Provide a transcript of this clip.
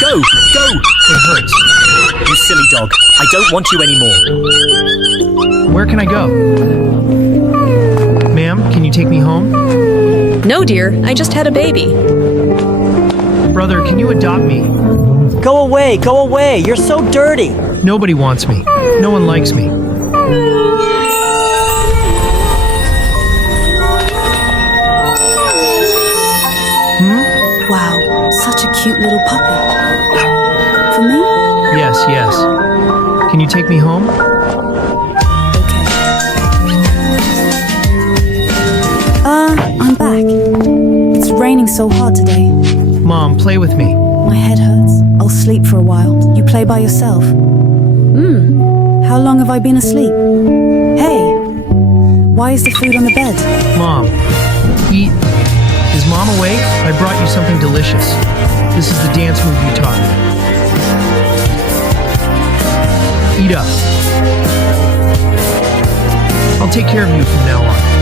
Go! Go! It hurts. You silly dog. I don't want you anymore. Where can I go? Ma'am, can you take me home? No, dear, I just had a baby. Brother, can you adopt me? Go away, go away. You're so dirty. Nobody wants me. No one likes me. Wow, such a cute little puppy. For me? Yes, yes. Can you take me home? Okay. I'm back. It's raining so hard today. Mom, play with me. My head hurts. I'll sleep for a while. You play by yourself. How long have I been asleep? Hey, why is the food on the bed? Mom, eat. Is Mom awake? I brought you something delicious. This is the dance move you taught me. Eat up. I'll take care of you from now on.